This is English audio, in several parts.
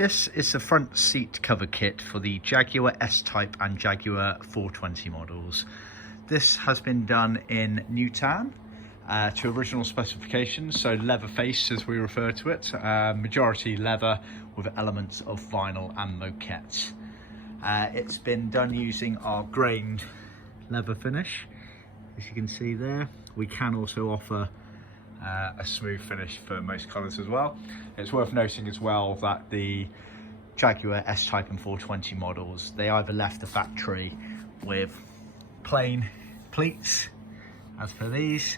This is the front seat cover kit for the Jaguar S Type and Jaguar 420 models. This has been done in new tan to original specifications, so leather face as we refer to it, majority leather with elements of vinyl and moquette. It's been done using our grained leather finish, as you can see there. We can also offer a smooth finish for most colours as well. It's worth noting as well that the Jaguar S Type and 420 models, they either left the factory with plain pleats as per these,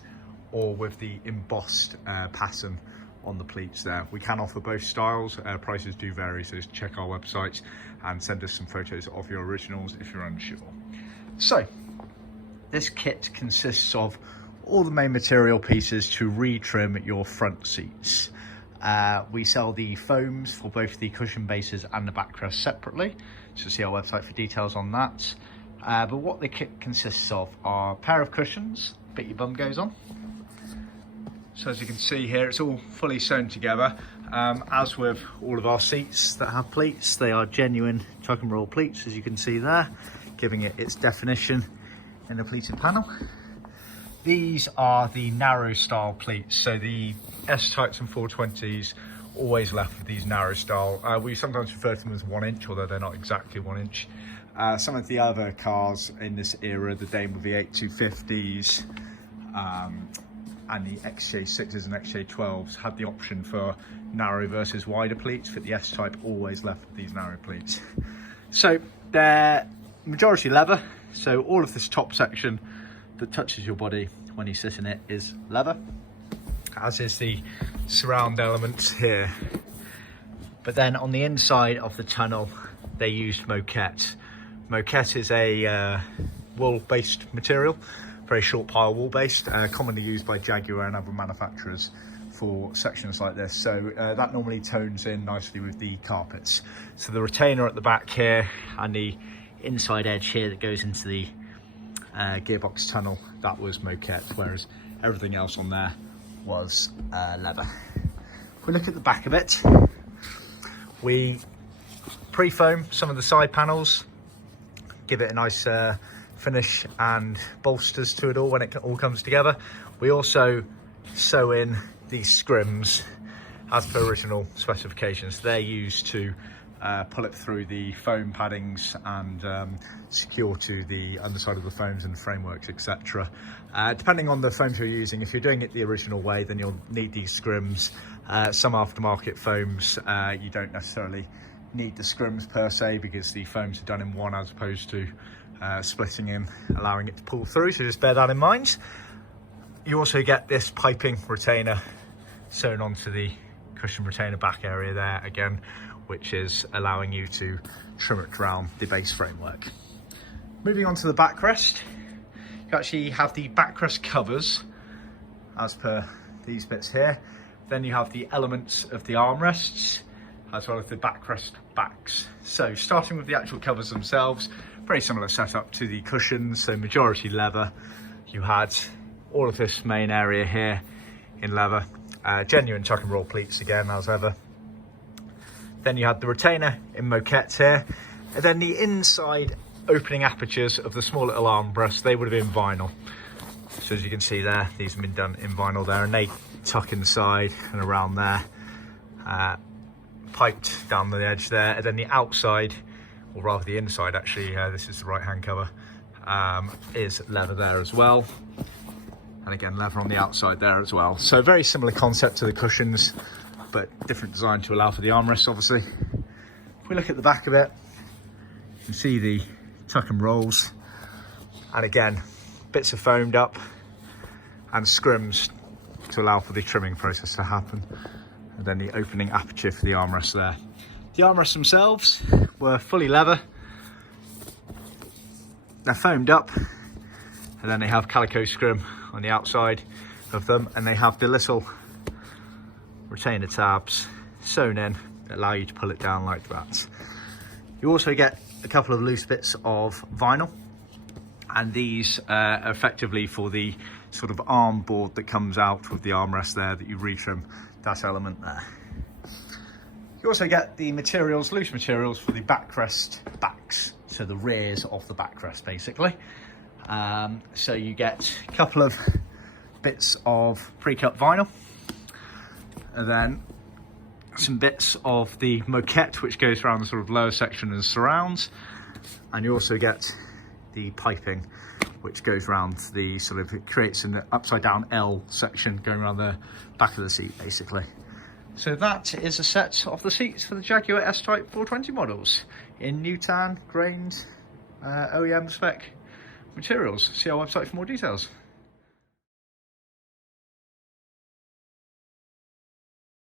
or with the embossed pattern on the pleats there. We can offer both styles. Prices do vary, so just check our website and send us some photos of your originals if you're unsure. So this kit consists of all the main material pieces to retrim your front seats. We sell the foams for both the cushion bases and the backrest separately, so see our website for details on that. But what the kit consists of are a pair of cushions, bit your bum goes on. So as you can see here, it's all fully sewn together. As with all of our seats that have pleats, they are genuine tuck and roll pleats, as you can see there, giving it its definition in the pleated panel. These are the narrow style pleats, so the S Types and 420s always left with these narrow style. We sometimes refer to them as 1 inch, although they're not exactly 1 inch. Some of the other cars in this era, the Dame with V8 250s and the XJ6s and XJ12s, had the option for narrow versus wider pleats, but the S Type always left with these narrow pleats. So they're majority leather, so all of this top section that touches your body when you sit in it is leather, as is the surround elements here. But then on the inside of the tunnel, they used moquette. Moquette is a wool-based material, very short pile wool-based, commonly used by Jaguar and other manufacturers for sections like this. So that normally tones in nicely with the carpets. So the retainer at the back here and the inside edge here that goes into the gearbox tunnel, that was moquette, whereas everything else on there was leather. If we look at the back of it, we pre-foam some of the side panels, give it a nice finish and bolsters to it all when it all comes together. We also sew in these scrims as per original specifications. They're used to pull it through the foam paddings and secure to the underside of the foams and frameworks, etc. Depending on the foams you're using, if you're doing it the original way, then you'll need these scrims. Some aftermarket foams, you don't necessarily need the scrims per se, because the foams are done in one as opposed to splitting in, allowing it to pull through, so just bear that in mind. You also get this piping retainer sewn onto the cushion retainer back area there again, which is allowing you to trim it around the base framework. Moving on to the backrest, you actually have the backrest covers as per these bits here. Then you have the elements of the armrests as well as the backrest backs. So starting with the actual covers themselves, very similar setup to the cushions, so majority leather. You had all of this main area here in leather, genuine tuck and roll pleats again as ever. Then you had the retainer in moquette here, and then the inside opening apertures of the small little armrests, they would have been vinyl. So as you can see there, these have been done in vinyl there, and they tuck inside and around there, piped down the edge there. And then the outside, or rather the inside actually, this is the right hand cover, is leather there as well. And again, leather on the outside there as well. So very similar concept to the cushions, but different design to allow for the armrests, obviously. If we look at the back of it, you can see the tuck and rolls, and again, bits are foamed up and scrims to allow for the trimming process to happen, and then the opening aperture for the armrests there. The armrests themselves were fully leather, they're foamed up, and then they have calico scrim on the outside of them, and they have the little retainer tabs sewn in that allow you to pull it down like that. You also get a couple of loose bits of vinyl, and these are effectively for the sort of arm board that comes out with the armrest there, that you retrim that element there. You also get the materials, loose materials for the backrest backs, so the rears of the backrest basically. So you get a couple of bits of pre-cut vinyl, and then some bits of the moquette which goes around the sort of lower section and surrounds, and you also get the piping which goes around the sort of, it creates an upside down L section going around the back of the seat basically. So that is a set of the seats for the Jaguar S Type 420 models in new tan, grained, OEM spec materials. See our website for more details.